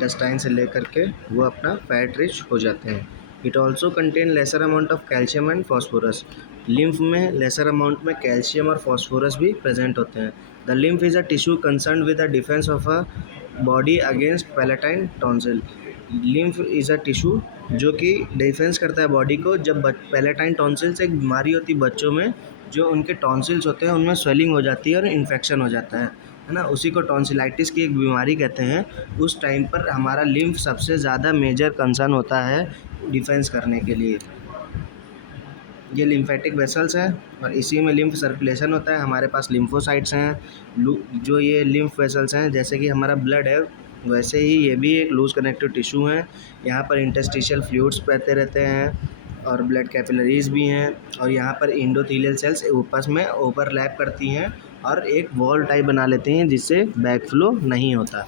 Intestine से लेकर के वो अपना फैट रिच हो जाते हैं। It also contain lesser amount of calcium and phosphorus. Lymph में लेसर अमाउंट में कैल्शियम और फॉस्फोरस भी प्रेजेंट होते हैं। The lymph is a tissue concern with the defence of a body against palatine tonsil. Lymph is a tissue जो कि defence करता है बॉडी को जब पैलेटाइन टॉन्सिल से एक बीमारी होती है बच्चों में, जो उनके टॉन्सिल्स होते हैं उनमें स्वेलिंग हो जाती है और इन्फेक्शन हो जाता है ना, उसी को टॉन्सिलाइटिस की एक बीमारी कहते हैं। उस टाइम पर हमारा लिम्फ सबसे ज़्यादा मेजर कंसर्न होता है डिफेंस करने के लिए। ये लिम्फेटिक वेसल्स हैं और इसी में लिम्फ सर्कुलेशन होता है। हमारे पास लिम्फोसाइट्स हैं जो ये लिम्फ वेसल्स हैं, जैसे कि हमारा ब्लड है वैसे ही ये भी एक लूज कनेक्टिव टिश्यू है। यहाँ पर इंटरस्टिशियल फ्लूइड्स बहते रहते हैं और ब्लड कैपिलरीज भी हैं, और यहाँ पर एंडोथेलियल सेल्स आपस में ओवरलैप करती हैं और एक वॉल टाइप बना लेती हैं जिससे बैक फ्लो नहीं होता।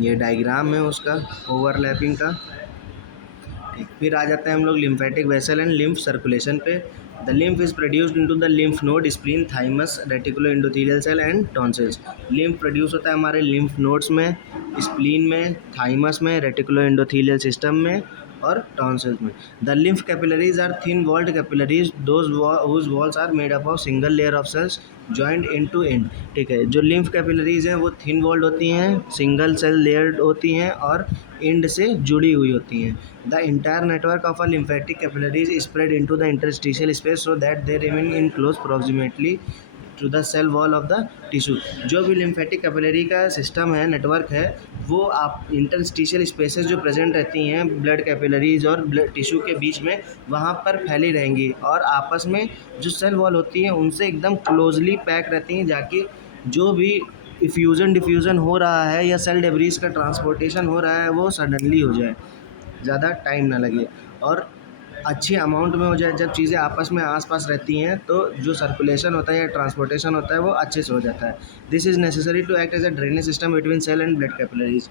ये डायग्राम है उसका ओवरलैपिंग का। फिर आ जाते हैं हम लोग lymphatic vessel and lymph circulation पे। The lymph is produced into the lymph node, spleen, thymus, reticulo endothelial cell and tonsils. Lymph produce होता है हमारे लिम्फ नोड्स में, स्प्लीन में, थाइमस में, रेटिकुलो एंडोथेलियल सिस्टम में और टॉन्सिल्स में। The lymph capillaries are thin walled capillaries those whose walls are made up of single layer of cells joint end to end. ठीक है, जो लिम्फ कैपिलरीज हैं वो थिन वॉल्ड होती हैं, सिंगल सेल लेयर्ड होती हैं और एंड से जुड़ी हुई होती हैं। The entire network of a lymphatic capillaries is spread into the interstitial space so that they remain in close proximity to the cell wall of the tissue. जो भी लिम्फेटिक कैपिलरी का सिस्टम है, network है, वो आप interstitial spaces जो present रहती हैं ब्लड कैपिलरीज और ब्लड टिश्यू के बीच में, वहाँ पर फैली रहेंगी और आपस में जो सेल वॉल होती हैं उनसे एकदम क्लोजली पैक रहती हैं, जाके जो भी इफ्यूज़न डिफ्यूज़न हो रहा है या सेल डेब्रीज का ट्रांसपोर्टेशन हो रहा है वो सडनली हो जाए, ज़्यादा टाइम ना लगे और अच्छी अमाउंट में हो जाए। जब चीज़ें आपस में आस-पास रहती हैं तो जो सर्कुलेशन होता है या ट्रांसपोर्टेशन होता है वो अच्छे से हो जाता है। This is necessary to act as a drainage system between cell and blood capillaries.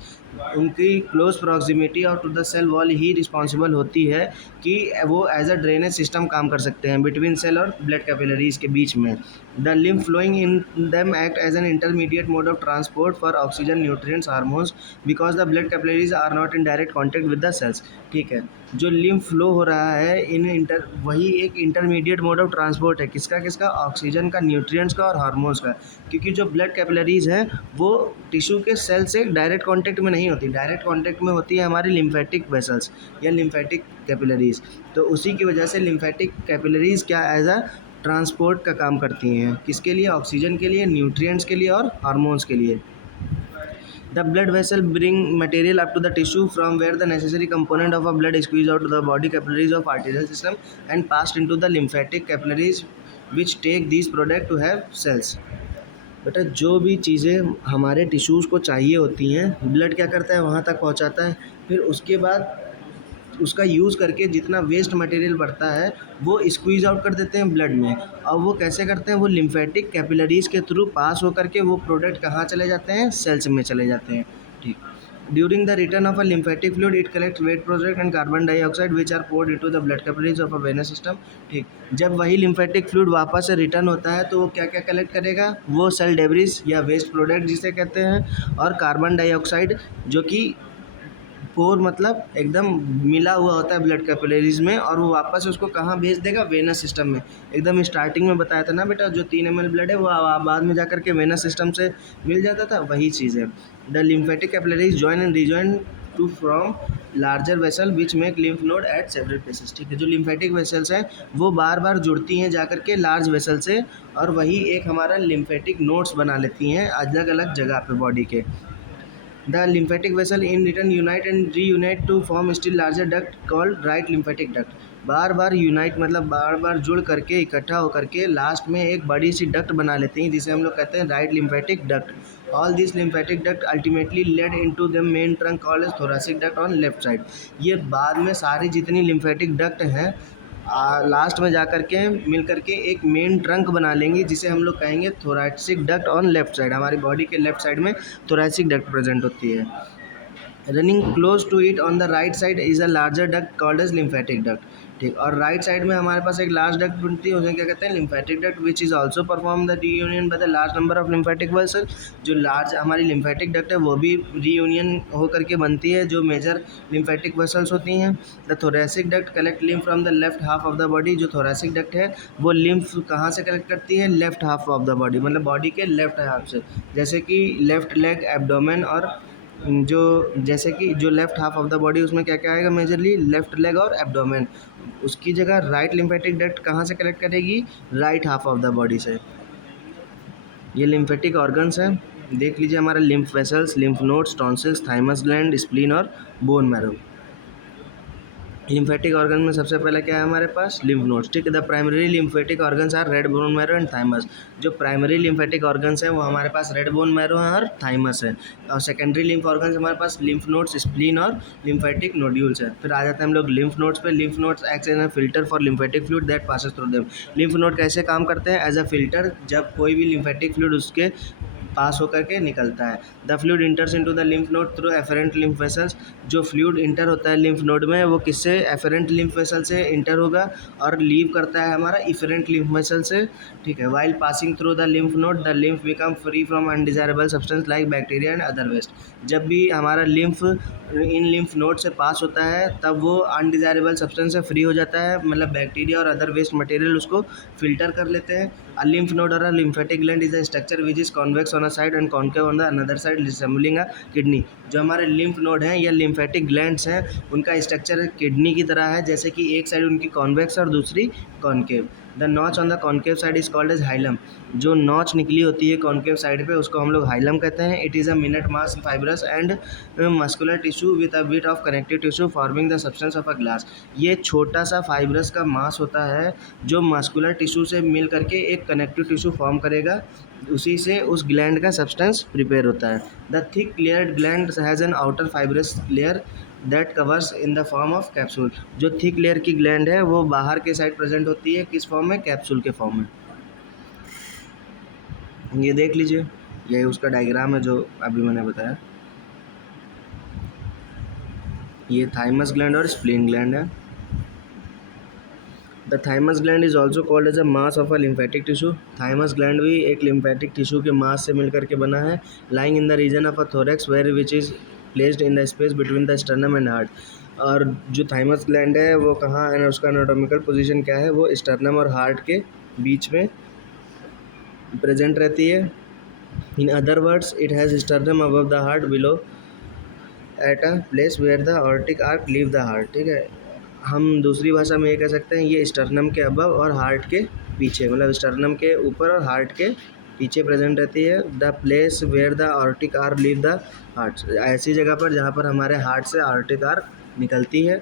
उनकी क्लोज प्रॉक्सिमिटी और टू द सेल वॉल ही रिस्पॉन्सिबल होती है कि वो एज अ ड्रेनेज सिस्टम काम कर सकते हैं बिटवीन सेल और ब्लड कैपिलरीज के बीच में। The lymph flowing in them act as an intermediate mode of transport for oxygen, nutrients, hormones because the blood capillaries are not in direct contact with the cells। ठीक है, जो lymph flow हो रहा है वही एक इंटरमीडिएट मोड ऑफ ट्रांसपोर्ट है। किसका ऑक्सीजन का, न्यूट्रिएंट्स का और हार्मोन्स का। क्योंकि जो ब्लड कैपिलरीज हैं वो टिश्यू के सेल से डायरेक्ट कांटेक्ट में नहीं होती, डायरेक्ट कांटेक्ट में होती है हमारी लिम्फेटिक वेसल्स या लिम्फेटिक कैपिलरीज। तो उसी की वजह से लिम्फेटिक कैपिलरीज क्या एज अ ट्रांसपोर्ट का काम करती हैं, किसके लिए, ऑक्सीजन के लिए, न्यूट्रिएंट्स के लिए और हार्मोन्स के लिए। The blood vessel bring material up to the tissue from where the necessary component of a blood is squeezed out to the body capillaries of arterial system and passed into the lymphatic capillaries which take these product to have cells। बेटा जो भी चीज़ें हमारे tissues को चाहिए होती हैं blood क्या करता है वहाँ तक पहुँचाता है, फिर उसके बाद उसका यूज़ करके जितना वेस्ट मटेरियल बढ़ता है वो स्क्वीज़ आउट कर देते हैं ब्लड में। और वो कैसे करते हैं, वो लिम्फेटिक कैपिलरीज़ के थ्रू पास होकर के वो प्रोडक्ट कहाँ चले जाते हैं, सेल्स में चले जाते हैं। ठीक, during the return of a lymphatic fluid it collect waste product and carbon dioxide which are poured into the blood capillaries of a venous system. ठीक, जब वही लिम्फेटिक फ्लूइड वापस से रिटर्न होता है तो वो क्या क्या कलेक्ट करेगा, वो सेल डेब्रिस या वेस्ट प्रोडक्ट जिसे कहते हैं और कार्बन डाइऑक्साइड जो कि पोर मतलब एकदम मिला हुआ होता है ब्लड कैपिलरीज में, और वो वापस उसको कहाँ भेज देगा, वेनस सिस्टम में। एकदम स्टार्टिंग में बताया था ना बेटा, जो 3 ml ब्लड है वो बाद में जाकर के वेनस सिस्टम से मिल जाता था, वही चीज़ है। The lymphatic capillaries join and rejoin to from larger vessel which make lymph node at several places. ठीक है, जो लिम्फेटिक वेसल्स हैं वो बार बार जुड़ती हैं जाकर के लार्ज वेसल से, और वही एक हमारा लिम्फेटिक नोड्स बना लेती हैं अलग अलग जगह पे बॉडी के। The lymphatic vessel in return unite and reunite to form still larger duct called right lymphatic duct। Bar bar unite मतलब बार बार जुड़ करके इकट्ठा होकर के लास्ट में एक बड़ी सी डक्ट बना लेते हैं जिसे हम लोग कहते हैं right lymphatic duct. All this lymphatic duct ultimately lead into the main trunk called as thoracic duct on left side. ये बाद में सारी जितनी लिम्फेटिक डक्ट हैं लास्ट में जा कर के मिल कर के एक मेन ट्रंक बना लेंगे जिसे हम लोग कहेंगे thoracic duct on left side. हमारी बॉडी के लेफ्ट साइड में थोरेसिक डक्ट प्रेजेंट होती है। Running close to it on the right side is a larger duct called as lymphatic duct. ठीक। और राइट साइड में हमारे पास एक लार्ज डक्ट बनती है, उसे क्या कहते हैं, lymphatic duct, which is also perform the reunion by the large number of lymphatic vessel. जो लार्ज हमारी लिम्फेटिक डक्ट है वो भी रीयूनियन होकर के बनती है जो मेजर लिम्फेटिक वेसल्स होती हैं। The thoracic duct collect lymph from the left half of the body. जो थोरेसिक डक्ट है वो लिम्फ कहाँ से कलेक्ट करती है, left half of the body, मतलब बॉडी के लेफ्ट हाफ से, जैसे कि लेफ्ट लेग, एब्डोमेन, और जो जैसे कि जो left half of the body उसमें क्या क्या आएगा, मेजरली लेफ्ट लेग और एब्डोमेन। उसकी जगह राइट लिम्फेटिक डक्ट कहाँ से कलेक्ट करेगी, right half of the body से। ये लिम्फेटिक ऑर्गन्स हैं, देख लीजिए हमारे lymph vessels, lymph nodes, tonsils, thymus gland, spleen और बोन मैरो। लिम्फेटिक ऑर्गन में सबसे पहले क्या है हमारे पास, लिम्फ नोड्स। ठीक है, the primary lymphatic organs are red bone marrow and thymus. जो प्राइमरी लिम्फेटिक ऑर्गन्स हैं वो हमारे पास रेड बोन मैरो है और थाइमस है। और सेकेंडरी लिम्फ ऑर्गन्स हमारे पास लिम्फ नोड्स, स्प्लीन और लिम्फेटिक नोड्यूल्स है। फिर आ जाते हैं हम लोग लिम्फ नोड्स पे। Lymph nodes act as a filter for lymphatic fluid that passes through them. Lymph node कैसे काम करते हैं, एज अ फिल्टर, जब कोई भी लिम्फेटिक फ्लूइड उसके पास होकर के निकलता है। The fluid enters into the lymph node through afferent lymph vessels. जो फ्लूइड इंटर होता है लिम्फ नोड में वो किससे, एफरेंट लिम्फ वेसल से इंटर होगा और लीव करता है हमारा इफरेंट लिम्फ वेसल से। ठीक है, while passing through the lymph node the lymph become free from undesirable substance like bacteria and other waste. जब भी हमारा लिम्फ इन लिम्फ नोड से पास होता है तब वो अनडिजायरेबल सब्सटेंस से फ्री हो जाता है, मतलब बैक्टीरिया और अदर वेस्ट मटेरियल उसको फिल्टर कर लेते हैं। A lymph node or a lymphatic gland is a structure which is convex on a side and concave on the another side resembling a kidney। जो हमारे lymph node हैं या lymphatic glands हैं उनका स्ट्रक्चर किडनी की तरह है, जैसे कि एक साइड उनकी कॉन्वेक्स और दूसरी concave. The notch on the concave side is called as hilum. जो नॉच निकली होती है कॉन्केव साइड पे उसको हम लोग हाइलम कहते हैं। It is a minute mass fibrous and muscular tissue with a bit of connective tissue forming the substance of a glass. ये छोटा सा फाइब्रस का मास होता है जो मस्कुलर टिश्यू से मिल करके एक कनेक्टिव टिश्यू फॉर्म करेगा, उसी से उस ग्लैंड का सब्सटेंस प्रिपेयर होता है। The thick layered gland has an outer fibrous layer that covers in the form of capsule. जो थिक लेयर की ग्लैंड है वो बाहर के साइड प्रेजेंट होती है, किस फॉर्म में, कैप्सूल के फॉर्म में। ये देख लीजिए, ये उसका डायग्राम है जो अभी मैंने बताया। ये थाइमस ग्लैंड और स्प्लीन ग्लैंड है। The thymus gland is also called as a mass of a lymphatic tissue. Thymus gland भी एक लिम्फेटिक टिश्यू के मास से मिलकर के बना है। Lying in the region of a thorax where which is placed in the space between the sternum and heart. और जो थाइमस ग्लैंड है वो कहाँ है, उसका एनाटॉमिकल पोजीशन क्या है, वो स्टर्नम और हार्ट के बीच में प्रेजेंट रहती है। In other words it has sternum above the heart, below at a place where the aortic arch leave the heart. ठीक है, हम दूसरी भाषा में ये कह सकते हैं ये स्टर्नम के अबव और हार्ट के पीछे, मतलब स्टर्नम के ऊपर और हार्ट के पीछे प्रेजेंट रहती है। The place where the aortic arch leave the heart, ऐसी जगह पर जहाँ पर हमारे हार्ट से ऑर्टिक आर्क निकलती है।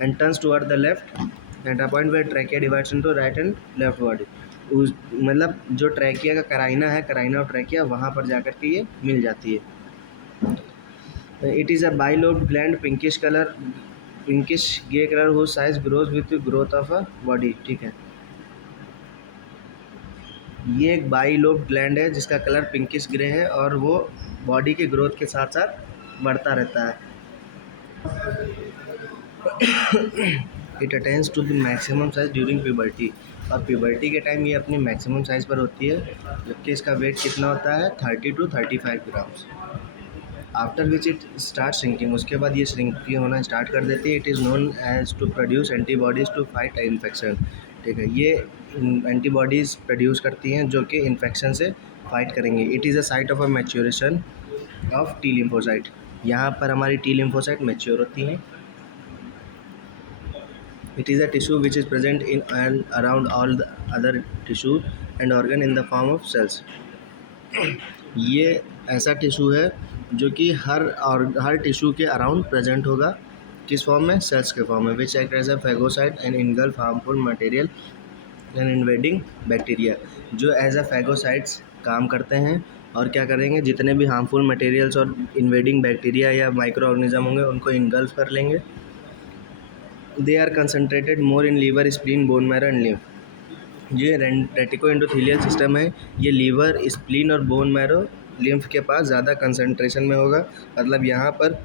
And turns toward the left at a point where trachea divides into right and left body. उस मतलब जो ट्रैकिया का कराइना है, कराइना और ट्रैकिया, वहाँ पर जाकर के ये मिल जाती है। It is a bilobed gland, pinkish colour, pinkish grey colour हो size grows with growth of a body. ठीक है, ये एक बाइलोब्ड ग्लैंड है जिसका कलर पिंकिश ग्रे है और वो बॉडी के ग्रोथ के साथ साथ बढ़ता रहता है। It attains to the maximum size during puberty. और प्यूबर्टी के टाइम ये अपनी मैक्सिमम साइज़ पर होती है, जबकि इसका वेट कितना होता है, 30 to 35 grams. After which it start shrinking, उसके बाद ये श्रिंकिंग होना स्टार्ट कर देती है। It is known as to produce antibodies to fight infection. ठीक है, ये एंटीबॉडीज़ प्रोड्यूस करती हैं जो कि इन्फेक्शन से फाइट करेंगी। It is a site of a maturation of T lymphocyte. यहाँ पर हमारी टी लिम्फोसाइट मैच्योर होती हैं। It is a tissue which is present in and around all the other tissue and organ in the form of cells। ये ऐसा tissue है जो कि हर टिश्यू के अराउंड प्रेजेंट होगा, किस फॉर्म में, सेल्स के फॉर्म में। Which act as a phagocyte and engulf harmful material and invading bacteria. जो एज अ फैगोसाइट्स काम करते हैं और क्या करेंगे, जितने भी हार्मफुल मटेरियल्स और इन्वेडिंग बैक्टीरिया या माइक्रो ऑर्गेनिज्म होंगे उनको इनगल्फ कर लेंगे। They are concentrated more in liver, spleen, bone marrow and lymph. ये रेटिको एंडोथेलियल सिस्टम है, ये लीवर, स्प्लीन और बोन मैरो, लिम्फ के पास ज़्यादा कंसनट्रेशन में होगा। मतलब यहाँ पर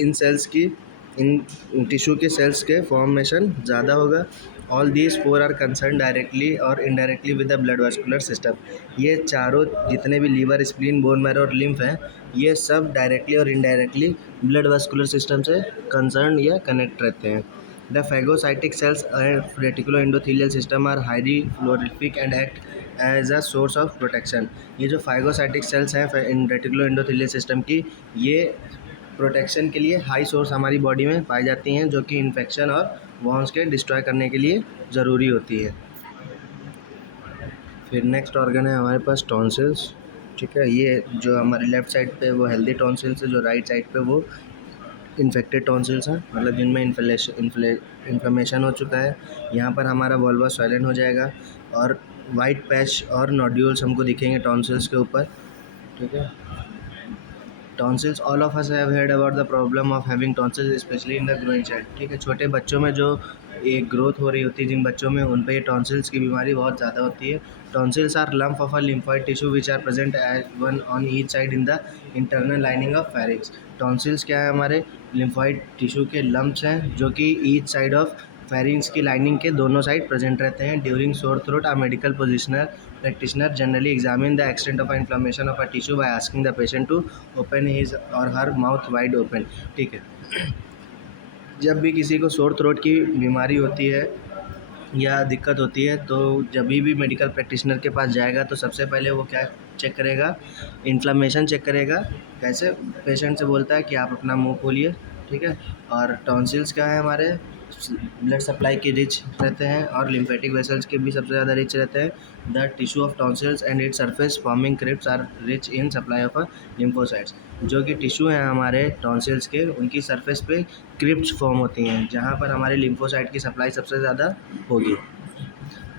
इन सेल्स की इन टिश्यू के सेल्स के फॉर्मेशन ज़्यादा होगा। All these four are concern directly और indirectly with the blood vascular system. ये चारों जितने भी लीवर, स्प्लीन, बोन मैरो और लिम्फ हैं, ये सब डायरेक्टली और इनडायरेक्टली ब्लड वास्कुलर सिस्टम से कंसर्न या कनेक्ट रहते हैं। The phagocytic cells and reticulo endothelial system are highly prolific and act as a source of protection. ये जो फाइगोसाइटिक सेल्स हैं इन रेटिकुलो एंडोथेलियल सिस्टम की, ये प्रोटेक्शन के लिए हाई सोर्स हमारी बॉडी में पाई जाती हैं, जो कि इन्फेक्शन और वॉन्स के डिस्ट्रॉय करने के लिए ज़रूरी होती है। फिर नेक्स्ट ऑर्गन है हमारे पास टॉन्सिल्स। ठीक है, ये जो हमारे लेफ़्ट साइड पे वो हेल्दी टॉन्सिल्स है, जो राइट साइड पे वो इन्फेक्टेड टॉन्सिल्स हैं, मतलब जिनमें इन्फ्लेमेशन हो चुका है। यहाँ पर हमारा वल्वा स्वैलन हो जाएगा और वाइट पैच और नोड्यूल्स हमको दिखेंगे टॉन्सिल्स के ऊपर। ठीक है, tonsils, all of us have heard about the problem of having tonsils specially in the growing child. ठीक है, छोटे बच्चों में जो एक ग्रोथ हो रही होती है जिन बच्चों में, उन पे ये टॉन्सिल्स की बीमारी बहुत ज़्यादा होती है। Tonsils are lump of a lymphoid tissue which are present as one on each side in the internal lining of pharynx. Tonsils क्या है, हमारे लिम्फॉइड टिश्यू के लम्प्स हैं जो कि ईच साइड ऑफ फेरिंक्स की लाइनिंग के दोनों साइड प्रेजेंट रहते हैं। During sore throat, uh medical practitioner generally examine the extent of inflammation of a tissue by asking the patient to open his or her mouth wide open। ठीक है, जब भी किसी को सोर थ्रोट की बीमारी होती है या दिक्कत होती है, तो जब भी मेडिकल प्रैक्टिशनर के पास जाएगा तो सबसे पहले वो क्या चेक करेगा, इन्फ्लामेशन चेक करेगा। कैसे, पेशेंट से बोलता है कि आप अपना मुंह खोलिए। ठीक है, और टॉन्सिल्स क्या है, हमारे ब्लड सप्लाई के रिच रहते हैं और लिम्फेटिक वेसल्स के भी सबसे ज़्यादा रिच रहते हैं। The tissue of tonsils and its surface forming crypts are rich in supply of a lymphocytes. जो कि टिश्यू हैं हमारे टॉन्सिल्स के, उनकी सरफेस पे क्रिप्ट्स फॉर्म होती हैं जहाँ पर हमारे लिम्फोसाइट की सप्लाई सबसे ज़्यादा होगी।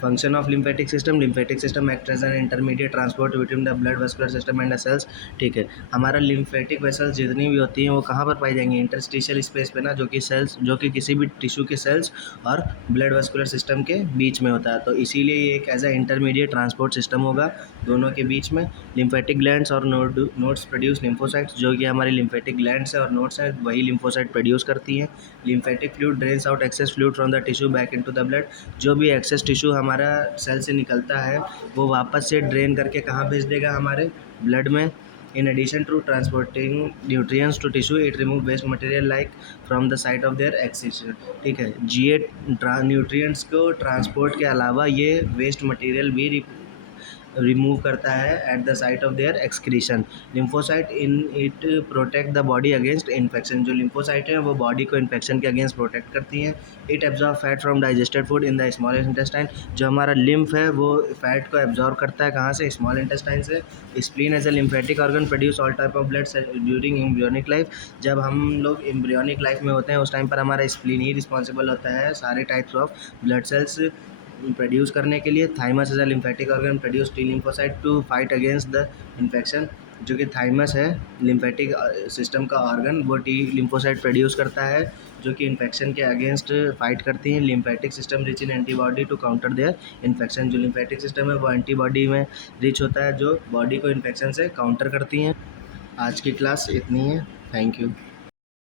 Function of lymphatic system act as an intermediate transport between the blood vascular system and the cells. ठीक है, हमारा लिम्फेटिक वेसल्स जितनी भी होती हैं वो कहाँ पर पाई जाएंगी, इंटरस्टिशियल स्पेस पे ना, जो कि सेल्स, जो कि किसी भी टिश्यू के सेल्स और ब्लड वेस्कुलर सिस्टम के बीच में होता है। तो इसीलिए ये एक as a intermediate transport system होगा दोनों के बीच में। लिम्फेटिक ग्लैंड्स और नोड्स प्रोड्यूस लिम्फोसाइट्स। जो कि हमारी लिम्फेटिक ग्लैंड्स है और नोड्स हैं, वही लिम्फोसाइट प्रोड्यूस करती हैं। Lymphatic fluid drains out access fluid from the tissue back into the blood. जो भी एक्सेस टिश्यू हमारा सेल से निकलता है वो वापस से ड्रेन करके कहाँ भेज देगा, हमारे ब्लड में। In addition to transporting nutrients to tissue, it remove waste material like from the site of their excretion. ठीक है, ये न्यूट्रिएंट्स को ट्रांसपोर्ट के अलावा ये वेस्ट मटेरियल भी रिमूव करता है at the site of their excretion. Lymphocyte in it protect the body against infection. जो लिम्फोसाइट हैं वो बॉडी को इन्फेक्शन के अगेंस्ट प्रोटेक्ट करती हैं। It absorb fat from digested food in the small intestine. जो हमारा लिम्फ है वो फैट को एब्जॉर्ब करता है, कहाँ से, स्मॉल इंटेस्टाइन से। Spleen as a lymphatic organ produce all type of blood during embryonic life. जब हम लोग एम्ब्रियोनिक लाइफ में होते हैं उस टाइम पर हमारा स्प्लीन ही रिस्पॉन्सिबल होता है सारे types of blood cells produce करने के लिए। Thymus is a lymphatic organ produce T lymphocyte to fight against the infection. जो कि थाइमस है लिम्फेटिक सिस्टम का ऑर्गन, वो टी लिम्फोसाइट प्रोड्यूस करता है जो कि इन्फेक्शन के अगेंस्ट फाइट करती हैं। Lymphatic system rich in antibody to counter their infection. जो लिम्फेटिक सिस्टम है वो एंटीबॉडी में रिच होता है जो बॉडी को इन्फेक्शन से काउंटर करती हैं। आज की क्लास इतनी है, थैंक यू।